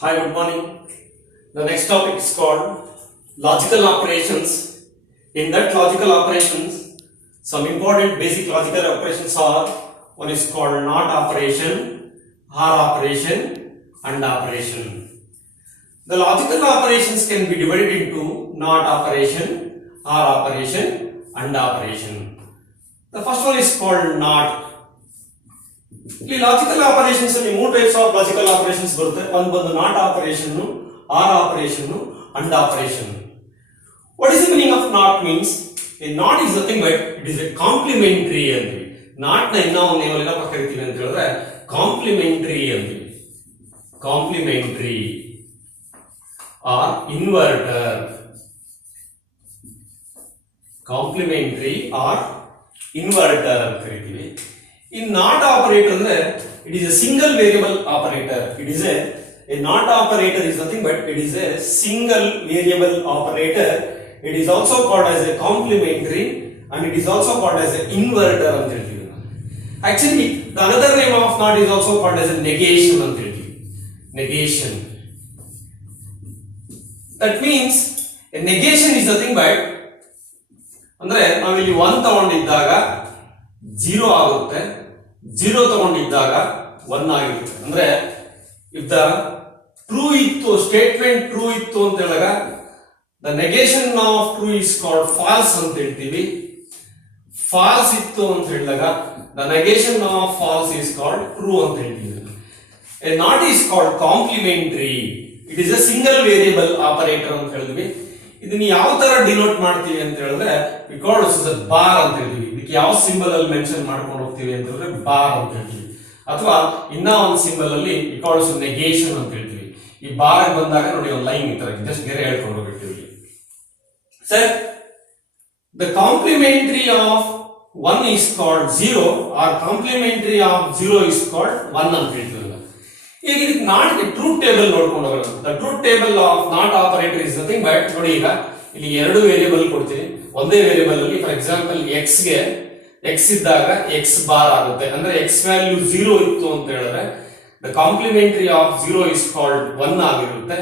Hi, good morning. The next topic is called logical operations. In that logical operations, some important basic logical operations are: one is called NOT operation, OR operation, AND operation. The logical operations can be divided into NOT operation, OR operation, AND operation. The first one is called NOT. ಇಲ್ಲಿ logical operations ಅಲ್ಲಿ ಮೂರು types of logical operations ಬರುತ್ತೆ. ಒಂದು ಬಂದು not operation, or operation, and operation. What is the meaning of not means a not is nothing but it is a complementary ಅಂತೀವಿ. Not ನ ಇನ್ನೂ ಒಂದು ಏನಪ್ಪ ಕರಿತೀವಿ ಅಂತ ಹೇಳಿದ್ರೆ ಕಾಂಪ್ಲಿಮೆಂಟರಿ ಅಂತೀವಿ. Complementary or inverter. Complementary or inverter ಅಂತ ಕರಿತೀವಿ. In NOT operator ಅಂದ್ರೆ it is a single variable operator. It is a NOT operator is nothing but it is a single variable operator. It is also called as a complementary and it is also called as an inverter ಅಂತ ಹೇಳ್ತೀವಿ. Actually the another name of NOT is also called as a negation ಅಂತ ಹೇಳ್ತೀವಿ. Negation. That means a negation is nothing but ಅಂದ್ರೆ ನಾವಿಲ್ಲಿ 1 ತಗೊಂಡಿದ್ದಾಗ 0 ಆಗುತ್ತೆ, 0 ತಗೊಂಡಿದ್ದಾಗ 1 ಆಗಿರುತ್ತೆ. ಅಂದ್ರೆ if the true ಇತ್ತು, ಸ್ಟೇಟ್ಮೆಂಟ್ ಟ್ರೂ ಇತ್ತು ಅಂತ ಹೇಳಿದಾಗ the negation of true is called false ಅಂತ ಹೇಳ್ತೀವಿ. ಫಾಲ್ಸ್ ಇತ್ತು ಅಂತ ಹೇಳಿದಾಗ the negation of false is called true ಅಂತ ಹೇಳ್ತೀವಿ. A not is called complementary. It is a single variable operator ಅಂತ ಹೇಳಿದ್ವಿ. ಇದನ್ನ ಯಾವ ತರ ಡಿನೋಟ್ ಮಾಡ್ತೀವಿ ಅಂತ ಹೇಳಿದ್ರೆ we call it as bar ಅಂತ ಹೇಳ್ತೀವಿ. ಇದಕ್ಕೆ ಯಾವ ಸಿಂಬಲ್ ಅಲ್ಲಿ ಮೆನ್ಷನ್ ಮಾಡ್ಕೊಂಡು ಹೋಗ್ತೀವಿ ಅಂತ ಹೇಳಿದ್ರೆ ಬಾರ್ ಅಂತ ಹೇಳ್ತೀವಿ. ಅಥವಾ ಇನ್ನ ಒಂದು ಸಿಂಬಲ್ ಅಲ್ಲಿ ವಿ ಕಾಲ್ ಇಟ್ ನೆಗೇಷನ್ ಅಂತ ಹೇಳ್ತೀವಿ. ಈ ಬಾರ್ ಬಂದಾಗ ನೋಡಿ ಒಂದು ಲೈನ್ ಈ ತರ ಜಸ್ಟ್ ಗೆರೆ ಹೇಳ್ಕೊಂಡು ಹೋಗ್ಬಿಡ್ತೀವಿ. Sir the complementary of 1 is called 0 or complementary of 0 is called 1 ಅಂತ ಹೇಳ್ತೀವಿ. ಈಗ ಇದಕ್ಕೆ ನಾಟ್ ಟ್ರೂತ್ ಟೇಬಲ್ ನೋಡ್ಕೊಂಡು ಹೋಗೋಣ. The truth table of not operator is nothing but ನೋಡಿ ಈಗ ಇಲ್ಲಿ ಎರಡು ವೇರಿಯಬಲ್ ಕೊಡ್ತೀನಿ. ಒಂದೇ ವೇರಿಯಬಲ್ ಅಲ್ಲಿ ಫಾರ್ ಎಕ್ಸಾಂಪಲ್ ಎಕ್ಸ್ ಗೆ ಎಕ್ಸ್ ಇದ್ದಾಗ ಎಕ್ಸ್ ಬಾರ್ ಆಗುತ್ತೆ. ಅಂದ್ರೆ ಎಕ್ಸ್ ವ್ಯಾಲ್ಯೂ 0 ಇತ್ತು ಅಂತ ಹೇಳಿದ್ರೆ the complementary of 0 is called 1 ಆಗಿರುತ್ತೆ.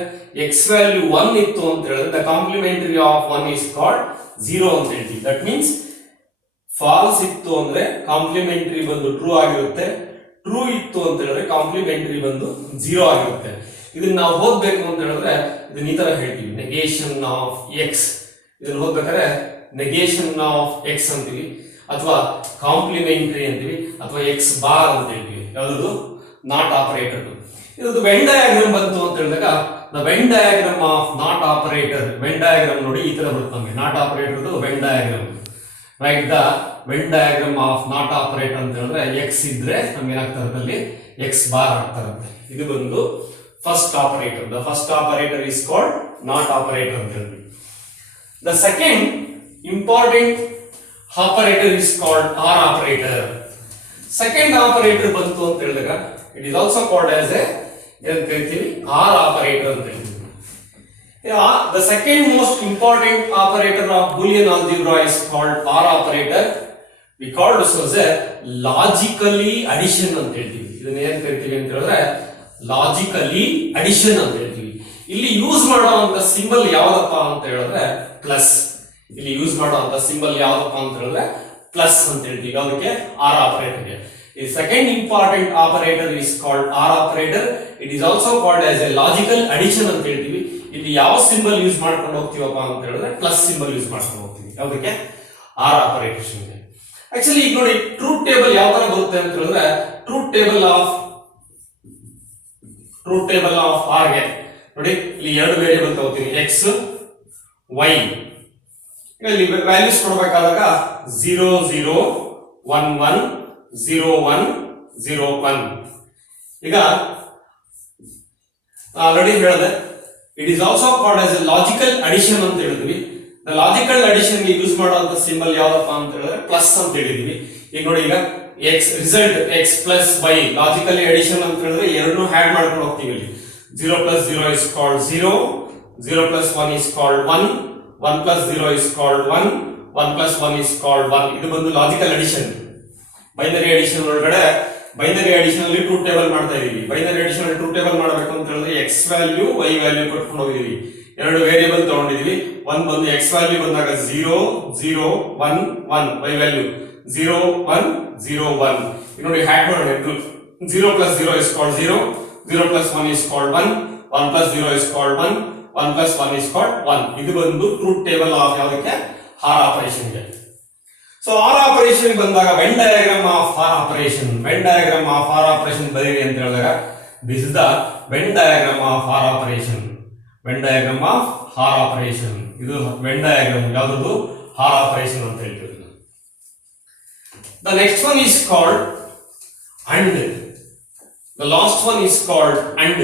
ಎಕ್ಸ್ ವ್ಯಾಲ್ಯೂ 1 ಇತ್ತು ಅಂತ ಹೇಳಿದ್ರೆ the complementary of 1 is called 0 ಅಂತ ಹೇಳ್ತೀವಿ. ದಟ್ ಮೀನ್ಸ್ ಫಾಲ್ಸ್ ಇತ್ತು ಅಂದ್ರೆ ಕಾಂಪ್ಲಿಮೆಂಟರಿ ಬಂದು ಟ್ರೂ ಆಗಿರುತ್ತೆ, ಟ್ರೂ ಇತ್ತು ಅಂತ ಹೇಳಿದ್ರೆ ಕಾಂಪ್ಲಿಮೆಂಟರಿ ಬಂದು 0 ಆಗಿರುತ್ತೆ. ಇದನ್ನ ನಾವು ಓದಬೇಕು ಅಂತ ಹೇಳಿದ್ರೆ ಇದನ್ನ ಈ ತರ ಹೇಳ್ತೀವಿ, ನೆಗೇಷನ್ ಆಫ್ ಎಕ್ಸ್. ಇದನ್ನ ಓದ್ಬೇಕಾದ್ರೆ ನೆಗೇಷನ್ ಆಫ್ ಎಕ್ಸ್ ಅಂತೀವಿ, ಅಥವಾ ಕಾಂಪ್ಲಿಮೆಂಟರಿ ಅಂತೀವಿ, ಅಥವಾ ಎಕ್ಸ್ ಬಾರ್ ಅಂತ ಹೇಳ್ತೀವಿ. ಯಾವುದು ನಾಟ್ ಆಪರೇಟರ್. ಇದು ವೆನ್ ಡಯಾಗ್ರಾಮ್ ಬಂತು ಅಂತ ಹೇಳಿದಾಗ the Venn diagram of not operator. When diagram ನೋಡಿ ಈ ತರ ಬರುತ್ತೆ ನಮಗೆ. Not operator when diagram. Right the Venn diagram of not operator ಅಂತ ಹೇಳಿದ್ರೆ ಎಕ್ಸ್ ಇದ್ರೆ ನಮ್ಗೆ ಏನಾಗ್ತಾ ಇರುತ್ತೆ, ಎಕ್ಸ್ ಬಾರ್ ಆಗ್ತಾ ಇರುತ್ತೆ. ಇದು ಬಂದು first operator. The first operator is called not operator ಅಂತ ಹೇಳ್ತೀವಿ. The second important operator is called R operator. Second operator ಬಂತು ಅಂತ ಹೇಳಿದಾಗ it is also called as A ಏನ್ ಕರಿತೀವಿ, ಆರ್ ಆಪರೇಟರ್ ಅಂತ ಹೇಳ್ತೀವಿ. The second most important operator of Boolean algebra is called OR operator. We call this as a logically addition ಅಂತ ಹೇಳ್ತೀವಿ. ಇದನ್ನ ಏನ್ ಕರಿತೀವಿ ಅಂತ ಹೇಳಿದ್ರೆ ಲಾಜಿಕಲಿ ಅಡಿಷನ್ ಅಂತ ಹೇಳ್ತೀವಿ. ಇಲ್ಲಿ ಯೂಸ್ ಮಾಡುವಂತ ಸಿಂಬಲ್ ಯಾವ್ದಪ್ಪ ಅಂತ ಹೇಳಿದ್ರೆ ಪ್ಲಸ್. ಇಲ್ಲಿ ಯೂಸ್ ಮಾಡುವಂತ ಸಿಂಬಲ್ ಯಾವ್ದಪ್ಪ ಅಂತ ಹೇಳಿದ್ರೆ ಪ್ಲಸ್ ಅಂತ ಹೇಳ್ತೀವಿ. ಅದಕ್ಕೆ R ಆಪರೇಟರ್ಗೆ. The second important operator is called OR operator. It is also called as a logical addition ಅಂತ ಹೇಳ್ತೀವಿ. ಇಲ್ಲಿ ಯಾವ ಸಿಂಬಲ್ ಯೂಸ್ ಮಾಡ್ಕೊಂಡು ಹೋಗ್ತೀವಪ್ಪ ಅಂತ ಹೇಳಿದ್ರೆ ಪ್ಲಸ್ ಸಿಂಬಲ್ ಯೂಸ್ ಮಾಡ್ಕೊಂಡು ಹೋಗ್ತೀವಿ. ಯಾವುದಕ್ಕೆ, ಆರ್ ಆಪರೇಟರ್. ಆಕ್ಚುಲಿ ಈಗ ನೋಡಿ ಟ್ರೂತ್ ಟೇಬಲ್ ಯಾವ ತರ ಬರುತ್ತೆ ಅಂತ ಹೇಳಿದ್ರೆ ಟ್ರೂತ್ ಟೇಬಲ್ ಆಫ್ ಆರ್ ಗೆ ನೋಡಿ ಇಲ್ಲಿ ಎರಡು ವೇರಿಯಬಲ್ ತಗೋತೀನಿ, ಎಕ್ಸ್ ವೈ. ಇಲ್ಲಿ ವ್ಯಾಲ್ಯೂಸ್ ಕೊಡಬೇಕಾದಾಗ 0 0 1 1 0 1 0 1. ಈಗ ಆಲ್ರೆಡಿ ಹೇಳಿದೆ it is also called as a logical addition ಅಂತ ಹೇಳಿದ್ವಿ. ದ ಲಾಜಿಕಲ್ ಅಡಿಷನ್ ಗೆ ಯೂಸ್ ಮಾಡುವಂತ ಸಿಂಬಲ್ ಯಾವ್ದಪ್ಪ ಅಂತ ಹೇಳಿದ್ರೆ ಪ್ಲಸ್ ಅಂತ ಹೇಳಿದ್ವಿ. ಈಗ ನೋಡಿ ಈಗ X result X plus Y logically addition ಅಂತ ಹೇಳಿದ್ರೆ ಎರಡನ್ನೂ ಹ್ಯಾಡ್ ಮಾಡ್ಕೊಂಡು ಹೋಗ್ತೀವಿ. ಇಲ್ಲಿ 0 plus 0 is called 0, 0 plus 1 is called 1, 1 plus 0 is called 1, 1 plus 1 is called 1. ಇದು ಬಂದು ಲಾಜಿಕಲ್ ಅಡಿಷನ್. ಬೈನರಿ ಅಡಿಷನ್ ಒಳಗಡೆ ಬೈನರಿ ಅಡಿಷನ್ ಅಲ್ಲಿ ಟ್ರೂತ್ ಟೇಬಲ್ ಮಾಡ್ತಾ ಇದೀವಿ. ಬೈನರಿ ಅಡಿಷನ್ ಅಲ್ಲಿ ಟ್ರೂತ್ ಟೇಬಲ್ ಮಾಡಬೇಕು ಅಂತ ಹೇಳಿದ್ರೆ x ವ್ಯಾಲ್ಯೂ y ವ್ಯಾಲ್ಯೂ ಕೊಟ್ಕೊಂಡು ಹೋಗಿದೀವಿ. ಎರಡು ವೇರಿಯಬಲ್ ತಗೊಂಡಿದೀವಿ. ಒಂದು ಬಂದು x ವ್ಯಾಲ್ಯೂ ಬಂದಾಗ 0 0 1 1, y ವ್ಯಾಲ್ಯೂ 0 1 0 1. ಈಗ ನೋಡಿ ಹ್ಯಾಕ್ ಮಾಡೋಣ. 0 plus 0 is called 0, 0 plus 1 is called 1, 1 plus 0 is called 1, 1 plus 1 is called 1. ಇದು ಬಂದು ಟ್ರೂತ್ ಟೇಬಲ್ ಆಫ್ ಯಾವುದಕ್ಕೆ ಹಾರ್ ಆಪರೇಷನ್ ಗೆ. ಸೊ ಆರ್ ಆಪರೇಷನ್ ಬಂದಾಗ Venn diagram of or operation, Venn diagram of or operation ಬರೀರಿ ಅಂತ ಹೇಳಿದಾಗ this is the Venn diagram of or operation. Venn diagram of or operation, ಇದು Venn diagram ಯಾವುದು or operation ಅಂತ ಹೇಳ್ತೀವಿ. The next one is called AND. The last one is called AND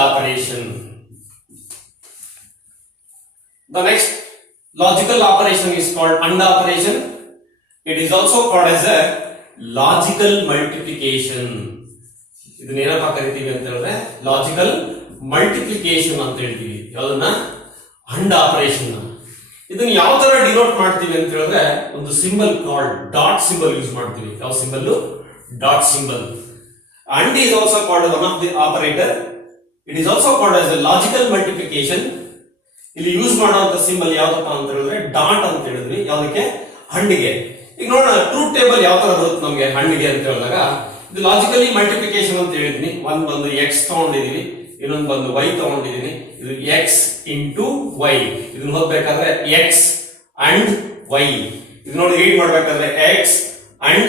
operation. The next logical operation is called AND operation. It is also called as a logical multiplication. ಇದನ್ನ ಏನಪ್ಪ ಕರಿತೀವಿ ಅಂತ ಹೇಳಿದ್ರೆ logical multiplication ಅಂತ ಹೇಳ್ತೀವಿ. ಯಾವ್ದನ್ನ? AND operation. ಇದನ್ನ ಯಾವ ತರ ಡಿನೋಟ್ ಮಾಡ್ತೀವಿ ಅಂತ ಹೇಳಿದ್ರೆ ಒಂದು symbol called dot symbol use ಮಾಡ್ತೀವಿ. ಯಾವ symbol? Dot symbol. AND is also called one of the operator. It is also called as a logical multiplication. ಇಲ್ಲಿ ಯೂಸ್ ಮಾಡುವಂತ ಸಿಂಬಲ್ ಯಾವ್ದಪ್ಪ ಅಂತ ಹೇಳಿದ್ರೆ ಡಾಟ್ ಅಂತ ಹೇಳಿದ್ವಿ. ಯಾವ್ದಕ್ಕೆ? AND ಗೆ. ಈಗ ನೋಡೋಣ ಟ್ರೂತ್ ಟೇಬಲ್ ಯಾವ ತರ ಬರುತ್ತೆ ನಮಗೆ AND ಗೆ ಅಂತ ಹೇಳಿದಾಗ. ಇದು ಲಾಜಿಕಲಿ ಮಲ್ಟಿಪ್ಲಿಕೇಶನ್ ಅಂತ ಹೇಳಿದ್ನಿ. ಒಂದ್ ಬಂದು x ತಗೊಂಡಿದೀವಿ, ಇನ್ನೊಂದು ಬಂದು y ತಗೊಂಡಿದೀನಿ. ಇದು x ಇಂಟು y. ಇದನ್ನ ಓದ್ಬೇಕಾದ್ರೆ x and y. ಇದು ನೋಡಿ ರೀಡ್ ಮಾಡ್ಬೇಕಾದ್ರೆ x and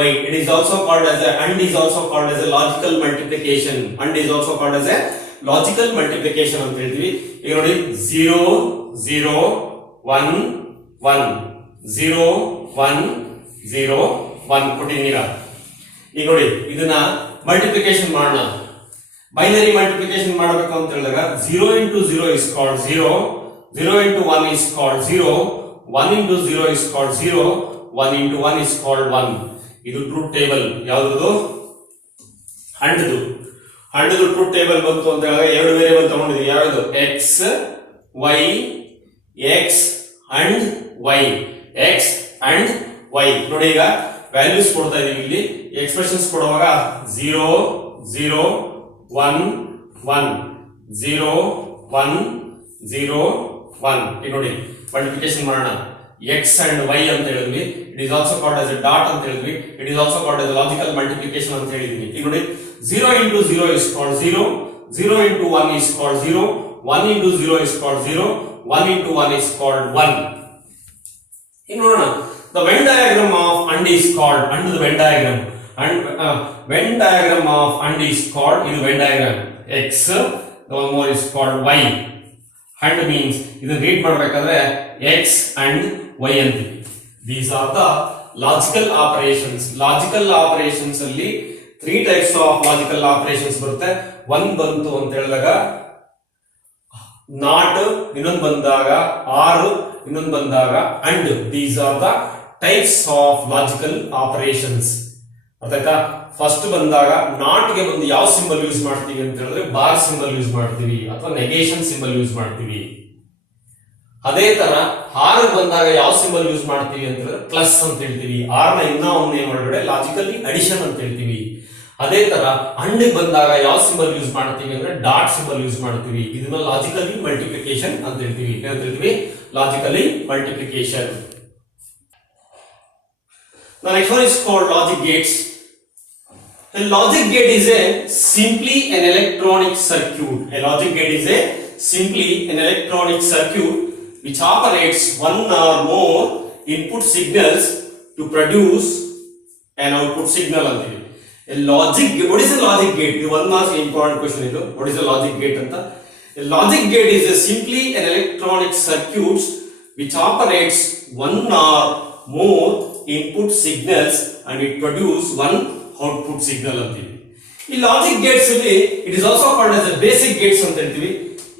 y. It is also called as a AND is also called as a logical multiplication. AND is also called as a logical multiplication ಅಂತ ಹೇಳ್ತೀವಿ. ಈಗ ನೋಡಿ 0 0 1 1 0 1 0 1 ಕೊಟ್ಟಿದ್ದೀರಾ. ಈಗ ನೋಡಿ ಇದನ್ನ ಮಲ್ಟಿಪ್ಲಿಕೇಶನ್ ಮಾಡೋಣ. ಬೈನರಿ ಮಲ್ಟಿಪ್ಲಿಕೇಶನ್ ಮಾಡಬೇಕು ಅಂತ ಹೇಳಿದಾಗ 0 into 0 is called 0, 0 into 1 is called 0, 1 into 0 is called 0, 1 into 1 is called 1. ಇದು ಟ್ರೂತ್ ಟೇಬಲ್. ಯಾವುದು? AND ಟ್ರೂತ್ ಟೇಬಲ್ ಬಂತು ಅಂತ ಹೇಳಿದಾಗ ಎರಡು ವೇರಿಯಬಲ್ ತಗೊಂಡಿದ್ದೀವಿ. ಯಾವುದು? x y, x and y, x and y. ನೋಡಿ ಈಗ ವ್ಯಾಲ್ಯೂಸ್ ಕೊಡ್ತಾ ಇದೀವಿ. ಇಲ್ಲಿ ಎಕ್ಸ್ಪ್ರೆಷನ್ಸ್ ಕೊಡುವಾಗ 0 0 1 1 0 1 0 1. ಈಗ ನೋಡಿ ಮಲ್ಟಿಪ್ಲಿಕೇಶನ್ ಮಾಡೋಣ. x and y ಅಂತ ಹೇಳಿದ್ವಿ. It is also called as A dot ಅಂತ ಹೇಳಿದ್ವಿ. It is also called as logical multiplication ಅಂತ ಹೇಳಿದ್ವಿ. ಈಗ ನೋಡಿ 0 into 0 is called 0, 0 into 1 is called 0, 1 into 0 is called 0, 1 into 1 is called 1. ಈಗ ನೋಡೋಣ. The Venn diagram of AND is called AND the Venn diagram. And Venn diagram of AND is called ಇದು Venn diagram. X, the one more is called Y. AND means ಇದನ್ನ read ಮಾಡಬೇಕಾದ್ರೆ X and Y ಅಂತೀವಿ. These are the logical operations. Logical operations ಅಲ್ಲಿ 3 types of logical operations ಬರುತ್ತೆ. ಒಂದು ಬಂತು ಅಂತ ಹೇಳಿದಾಗ ನಾಟ್, ಇನ್ನೊಂದು ಬಂದಾಗ ಆರ್, ಇನ್ನೊಂದು ಬಂದಾಗ and. These are the types of logical operations. ಅರ್ಥಾಯ್ತಾ? ಫಸ್ಟ್ ಬಂದಾಗ ನಾಟ್ ಗೆ ಬಂದು ಯಾವ ಸಿಂಬಲ್ ಯೂಸ್ ಮಾಡ್ತೀವಿ ಅಂತ ಹೇಳಿದ್ರೆ ಬಾರ್ ಸಿಂಬಲ್ ಯೂಸ್ ಮಾಡ್ತೀವಿ ಅಥವಾ ನೆಗೇಷನ್ ಸಿಂಬಲ್ ಯೂಸ್ ಮಾಡ್ತೀವಿ. ಅದೇ ತರ ಆರ್ ಬಂದಾಗ ಯಾವ ಸಿಂಬಲ್ ಯೂಸ್ ಮಾಡ್ತೀವಿ ಅಂತ ಹೇಳಿದ್ರೆ ಪ್ಲಸ್ ಅಂತ ಹೇಳ್ತೀವಿ. ಆರ್ ನ ಇನ್ನ ಒಂದು ನೇಮ್ ಒಳಗಡೆ ಲಾಜಿಕಲಿ ಅಡಿಷನ್ ಅಂತ ಹೇಳ್ತೀವಿ. ಅದೇ ತರ ಅಂಡ್ ಬಂದಾಗ ಯಾವ ಸಿಂಬಲ್ ಯೂಸ್ ಮಾಡ್ತೀವಿ ಅಂದ್ರೆ ಡಾಟ್ ಸಿಂಬಲ್ ಯೂಸ್ ಮಾಡ್ತೀವಿ. ಇದನ್ನ ಲಾಜಿಕಲಿ ಮಲ್ಟಿಪ್ಲಿಕೇಶನ್ ಅಂತ ಹೇಳ್ತೀವಿ. ಏನಂತ ಹೇಳ್ತೀವಿ? Logically multiplication. The next one is called logic gates. A logic gate is a simply an electronic circuit. A logic gate is a simply an electronic circuit which operates one or more input signals to produce an output signal. A logic gate. What is a logic gate? The one most important question is what is a logic gate? Anta. A logic gate is a simply an electronic circuit which operates one or more input signals and it produce one output signal ಅಂತೀವಿ. ಈ logic Gates ಅಲ್ಲಿ it is also called as basic Gates ಅಂತ ಹೇಳ್ತೀವಿ.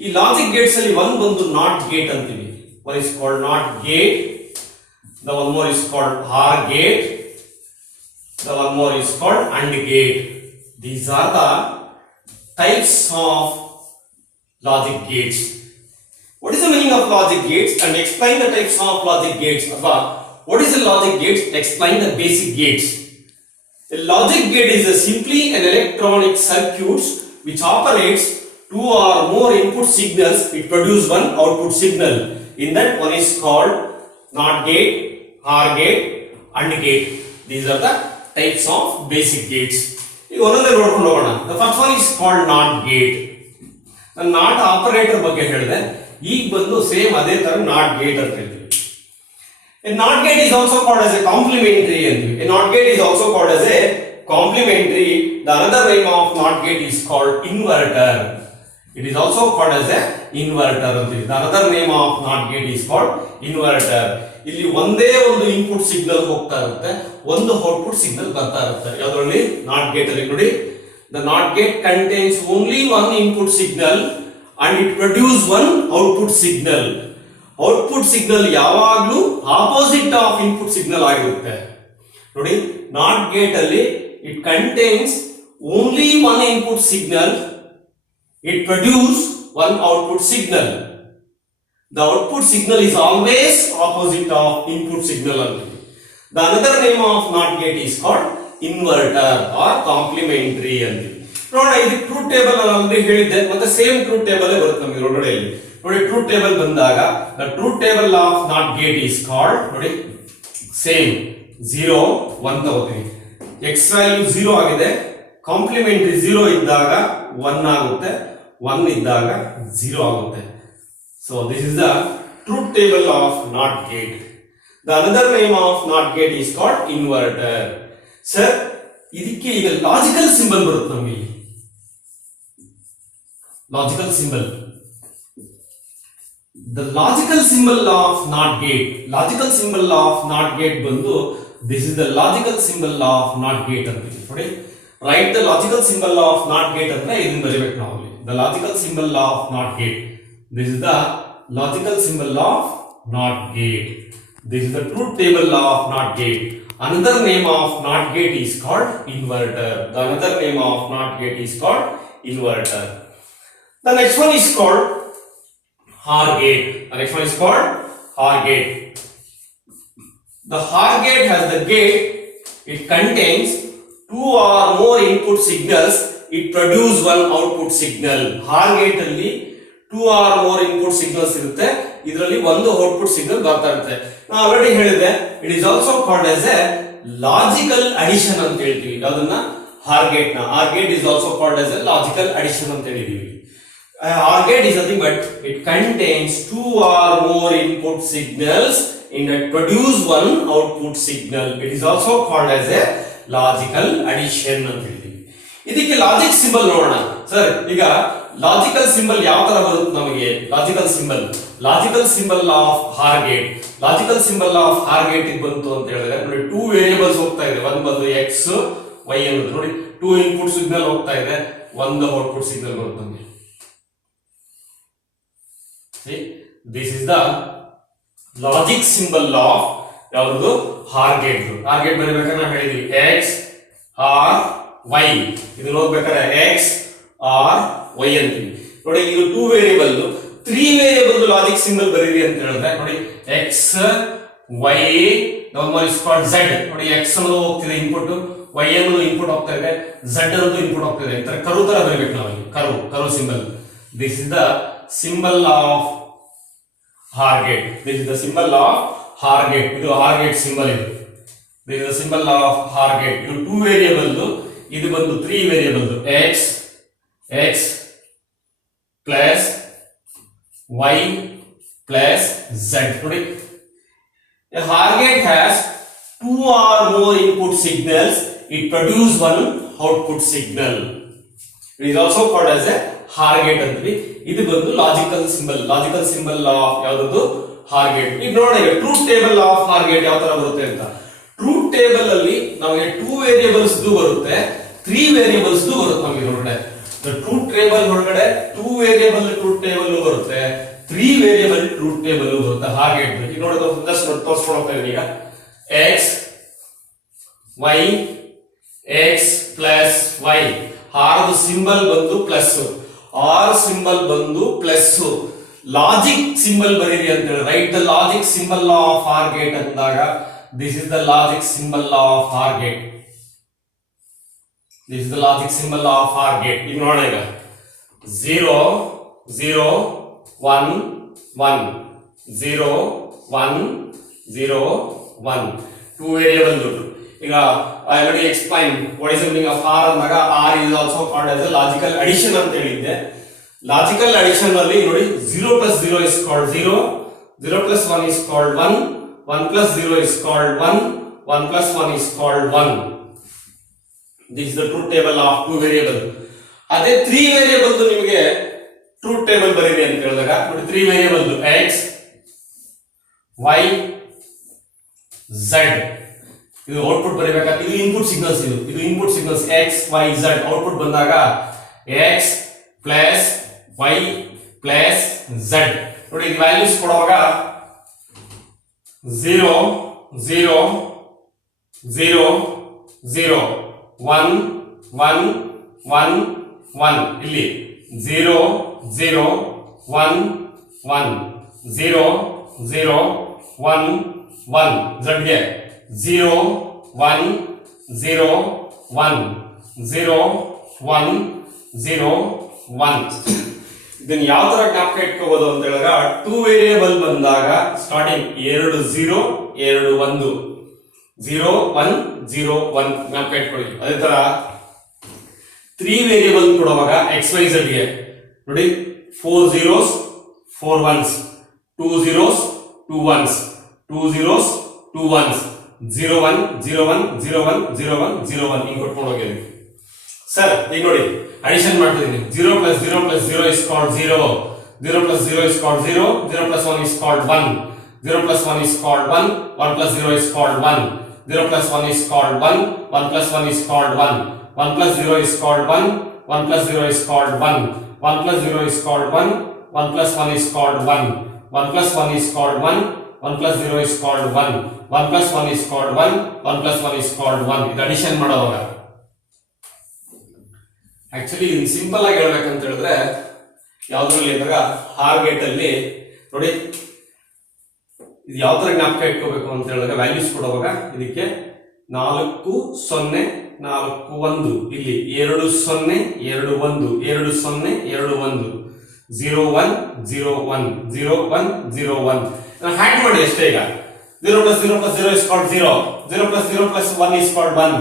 ಈ logic Gates ಅಲ್ಲಿ ಒಂದು ಬಂದು not gate ಅಂತೀವಿ. One is called not gate, the one more is called R gate, the one more is called and gate. These are the types of logic Gates. What is the meaning of logic gates and explain the types of logic gates? What is the logic gates? Explain the basic gates. A logic gate is simply an electronic circuit which operates two or more input signals. It produces one output signal. In that, one is called NOT gate, OR gate, AND gate. These are the types of basic gates. The first one is called NOT gate. The NOT operator ಬಗ್ಗೆ ಹೇಳಿದೆ. ಈಗ ಬಂದು same ಅದೇ ತರ NOT gate ಅಂತ ಹೇಳ್ತೀವಿ. A NOT gate is also called as a complementary. A NOT gate is also called as a complementary. The another name of NOT gate is called inverter. It is also called as a inverter. The another name of NOT gate is called inverter. ಇಲ್ಲಿ ಒಂದೇ ಒಂದು input signal ಹೋಗ್ತಾ ಇರುತ್ತೆ, ಒಂದು output signal ಬರ್ತಾ ಇರುತ್ತೆ. ಯಾವ್ದ್ರಲ್ಲಿ? NOT gate ಅಲ್ಲಿ ನೋಡಿ. The NOT gate contains only one input signal and it produces one output signal. Output signal ಯಾವಾಗಲೂ ಆಪೋಸಿಟ್ ಆಫ್ ಇನ್ಪುಟ್ ಸಿಗ್ನಲ್ ಆಗಿರುತ್ತೆ. ನೋಡಿ, ನಾಟ್ ಗೇಟ್ ಅಲ್ಲಿ it contains only one input signal, it produce one output signal. The output signal is always opposite of input signal ಅಂತ. The another name of not gate is called inverter or complementary ಅಂತ. ನೋಡೋಣ, ಇದು truth table ಅಲ್ಲಿ ಹೇಳಿದ್ದೆ, ಮತ್ತೆ same truth table ಬರುತ್ತೆ ನಮಗೆ ಹೊರಗಡೆ. ನೋಡಿ, ಟ್ರೂತ್ ಟೇಬಲ್ ಬಂದಾಗ the truth table of not gate is called, ನೋಡಿ, ಸೇಮ್ 0 1 ತಗೋತೀವಿ. ಎಕ್ಸ್ ವ್ಯಾಲ್ಯೂ 0 ಆಗಿದೆ, ಕಾಂಪ್ಲಿಮೆಂಟರಿ 0 ಇದ್ದಾಗ 1 ಆಗುತ್ತೆ, 1 ಇದ್ದಾಗ 0 ಆಗುತ್ತೆ. So this is the truth table of not gate. The another name of not gate is called inverter. Sir, ಇದಕ್ಕೆ ಈಗ logical symbol ಬರುತ್ತೆ ನಮಗೆ. Logical symbol, the logical symbol of NOT gate. Logical symbol of NOT gate ಬಂದು this is the logical symbol of NOT gate ಅಂತ ನೋಡಿ. Write the logical symbol of NOT gate ಅಂದ್ರೆ ಇದನ್ನ ಬರೀಬೇಕು ನಾವು. The logical symbol of NOT gate. This is the logical symbol of NOT gate. This is the truth table of NOT gate. Another name of NOT gate is called inverter. The another name of NOT gate is called inverter. The next one is called OR gate. The next one is called OR gate. The OR gate has the gate. It contains two or more input signals. It produces one output signal. OR gate ಅಲ್ಲಿ two or more input signals ಇರುತ್ತೆ. ಇದರಲ್ಲಿ ಒಂದು output signal ಬರ್ತಾ ಇರುತ್ತೆ. ನಾನು already ಹೇಳಿದೆ, it is also called as a logical addition ಅಂತ ಹೇಳ್ತೀವಿ. ಅದನ್ನ OR gate ನ OR gate is also called as a logical addition ಅಂತ ಹೇಳಿದೀವಿ. OR gate is nothing but it contains two or more input signals and it produce one output signal. It is also called as a logical addition ಅಂತ ಹೇಳ್ತೀವಿ. ಇದಕ್ಕೆ logic symbol ನೋಡೋಣ. Sir, ಈಗ logical symbol ಯಾವ ತರ ಬರುತ್ತೆ ನಮಗೆ? Logical symbol of OR gate. Logical symbol of OR gate ಬಂತು ಅಂತ ಹೇಳಿದ್ರೆ ನೋಡಿ, 2 ವೇರಿಯೇಬಲ್ಸ್ ಹೋಗ್ತಾ ಇದೆ. ಒಂದು ಬಂದು x y ಅನ್ನೋದು ನೋಡಿ, 2 ಇನ್ಪುಟ್ ಸಿಗ್ನಲ್ ಹೋಗ್ತಾ ಇದೆ, ಒಂದು ಔಟ್ಪುಟ್ ಸಿಗ್ನಲ್ ಬರುತ್ತೆ ನಮಗೆ. This is the logic symbol of ಯಾವುದು? OR gate. OR gate ಬರೀಬೇಕಾದ್ರೆ ನಾವು ಹೇಳಿದ್ವಿ x or y. ಇದನ್ನ ಓದಬೇಕಾದ್ರೆ x or y ಅಂತೀವಿ. ನೋಡಿ, ಇದು 2 ವೇರಿಯೇಬಲ್, 3 ವೇರಿಯೇಬಲ್ ಲಾಜಿಕ್ ಸಿಂಬಲ್ ಬರೀರಿ ಅಂತ ಹೇಳಿದ್ರೆ ನೋಡಿ, x y is called z. ನೋಡಿ, x ಅನ್ನೋದು ಹೋಗ್ತಿದೆ ಇನ್ಪುಟ್, y ಅನ್ನೋದು ಇನ್ಪುಟ್ ಹೋಗ್ತಾ ಇದೆ, z ಅನ್ನೋದು ಇನ್ಪುಟ್ ಹೋಗ್ತಾ ಇದೆ. ಈ ತರ ಕರು ತರ ಬರೀಬೇಕು ನಾವು. ಕರು symbol. This is the symbol of OR gate. This is the symbol of OR gate. ಇದು OR gate symbol ಇದು. This is the symbol of OR gate. ಇದು 2 ವೇರಿಯೇಬಲ್, ಇದು ಬಂದು 3 variable, x plus y plus z. ನೋಡಿ, a OR gate has 2 or more input signals. It produces one output signal. It is also called as a OR gate ಅಂತೀವಿ. ಇದು ಬಂದು logical symbol of ಯಾವುದು? OR gate. ಈಗ ನೋಡೋಣ, truth table of OR gate ಯಾವ ತರ ಬರುತ್ತೆ ಅಂತ. ಟ್ರೂತ್ ಟೇಬಲ್ ಅಲ್ಲಿ ನಮಗೆ 2 ವೇರಿಯೇಬಲ್ಸ್ ಬರುತ್ತೆ, 3 ವೇರಿಯೇಬಲ್ಸ್ ಬರುತ್ತೆ ನಮಗೆ ಹೊರಗಡೆ. ಟ್ರೂತ್ ಟೇಬಲ್ ಹೊರಗಡೆ 2 ವೇರಿಯೇಬಲ್ ಟ್ರೂತ್ ಟೇಬಲ್ ಬರುತ್ತೆ, 3 ವೇರಿಯೇಬಲ್ ಟ್ರೂತ್ ಟೇಬಲ್ ಬರುತ್ತೆ OR gate. ಈಗ ನೋಡೋದು ಜಸ್ಟ್ ತೋರಿಸ್ಕೊಂಡು ಹೋಗ್ತಾ ಇದೀನಿ. ಈಗ x y x plus y. R symbol ಬಂದು ಪ್ಲಸ್, R ಸಿಂಬಲ್ ಬಂದು ಪ್ಲಸ್. ಲಾಜಿಕ್ ಸಿಂಬಲ್ ಬರೀರಿ ಅಂತ ಹೇಳಿ, right the logic symbol of OR gate ಅಂದಾಗ this is the logic symbol of OR gate. This is the logic symbol of R gate. ಈಗ ನೋಡೋಣ, ಈಗ 0 0 1 1 0 1 0 1 2 variable. ಈಗ I already explain what is the meaning of or ಅಂದಾಗ or is also called as a logical addition ಅಂತ ಹೇಳಿದ್ದೆ. Logical addition ಅಲ್ಲಿ ನೋಡಿ 0 plus 0 is called 0, 0 plus 1 is called 1, 1 plus 0 is called 1, 1 plus 1 is called 1. This is the truth table of 2 variable. ಅದೇ 3 variable ನಿಮಗೆ truth table ಬರೀರಿ ಅಂತ ಹೇಳಿದಾಗ ನೋಡಿ 3 ವೇರಿಯೇಬಲ್ x y z ಇದು ಔಟ್ಪುಟ್ ಬರೀಬೇಕಾದ್ರೆ ಇದು ಇನ್ಪುಟ್ ಸಿಗ್ನಲ್ಸ್, ಇದು input signals x y z output ಬಂದಾಗ x plus y plus z ನೋಡಿ ಇದು ವ್ಯಾಲ್ಯೂಸ್ ಕೊಡುವಾಗ 0 0 0 0 1 1 1 1 ಇಲ್ಲಿ 0 0 1 1 0 0 1 1 z ಗೆ 0 1 0 1 0 1 0 1. ಇದನ್ನ ಯಾವ ತರ ಜ್ಞಾಪಕ ಇಟ್ಕೋಬಹುದು ಅಂತ ಹೇಳಿದಾಗ 2 ವೇರಿಯೇಬಲ್ ಬಂದಾಗ ಸ್ಟಾರ್ಟಿಂಗ್ 2 0 2 1 0 1 0 1 ಜ್ಞಾಪಕ ಇಟ್ಕೊಳ್ಳಿ. ಅದೇ ತರ 3 ವೇರಿಯೇಬಲ್ ಕೊಡುವಾಗ x y z ಗೆ ನೋಡಿ 4 zeros 4 ones 2 zeros 2 ones 2 zeros 2 ones 0 1 0 1 0 1 0 1 0 1 ಹಿಂಗೆ ಕೊಟ್ಕೊಂಡು ಹೋಗಿದ್ದೀವಿ ಸರ್. ಈಗ ನೋಡಿ ಅಡಿಷನ್ ಮಾಡ್ತಿದ್ದೀನಿ. 0 plus 0 plus 0 is called 0, 0 plus 0 is called 0, 0 plus 1 is called 1, 0 plus 1 is called 1, 1 plus 0 is called 1, 0 plus 1 is called 1, 1 plus 1 is called 1, 1 plus 0 is called 1, 1 plus 0 is called 1, 1 plus 0 is called 1, 1 plus 1 is called 1, 1 plus 1 is called 1, 1 plus 0 is called 1, 1 plus 1 is called 1, 1 plus 1 is called 1. ಇದು addition ಮಾಡೋವಾಗ actually ಇದು simple ಆಗಿ ಹೇಳ್ಬೇಕಂತ ಹೇಳಿದ್ರೆ ಯಾವ್ದ್ರಲ್ಲಿ ಅಂದಾಗ R gate ಅಲ್ಲಿ ನೋಡಿ ಇದು ಯಾವ ತರ ಜ್ಞಾಪಕ ಇಟ್ಕೋಬೇಕು ಅಂತ ಹೇಳಿದಾಗ ವ್ಯಾಲ್ಯೂಸ್ ಕೊಡುವಾಗ ಇದಕ್ಕೆ 4 0 4 1 ಇಲ್ಲಿ 2 0 2 1 2 0 2 1 0 1 0 1 0 1 0 1 ನಾನು ಹ್ಯಾಡ್ ಮಾಡಿ ಅಷ್ಟೇ. ಈಗ 0 plus 0 plus 0 is called 0, 0 plus 0 plus 1 is called 1,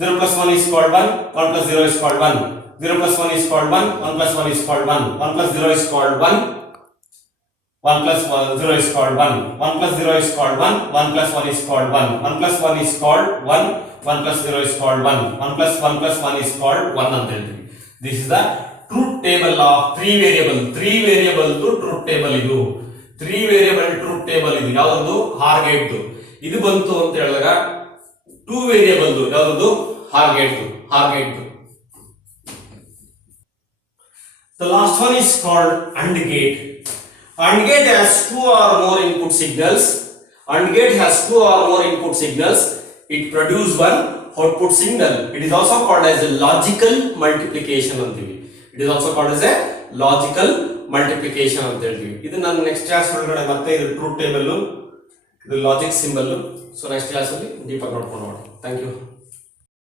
0 plus 1 is called 1, 1 plus 0 is called 1, 0 plus 1 is called 1, 1 plus 1 is called 1, 1 plus 0 is called 1, 1 plus 0 is called 1, 1 plus 0 is called 1, 1 plus 1 is called 1, 1 plus 1 is called 1, 1 plus 0 is called 1, 1 plus 1 is called 1 ಅಂತ ಹೇಳ್ತೀವಿ. This is the truth table of 3 variable. 3 variable to truth table ಇದು 3 variable truth table ಇದು ಯಾವುದು R gate. ಇದು ಬಂತು ಅಂತ ಹೇಳಿದಾಗ 2 variable ಯಾವುದು R gate. The last one is called AND gate. AND gate has 2 or more input signals. AND gate has 2 or more input signals. It produces one output signal. It is also called as a logical multiplication ಅಂತೀವಿ. It is also called as a logical multiplication ಅಂತ ಹೇಳ್ತೀವಿ. ಇದು ನಾನು next class ಒಳಗಡೆ ಮತ್ತೆ ಇದು truth table ಇದು logic symbol. So next class ಅಲ್ಲಿ ಡೀಪ್ ಆಗಿ ನೋಡ್ಕೊಂಡು ಹೋಗೋಣ. Thank you.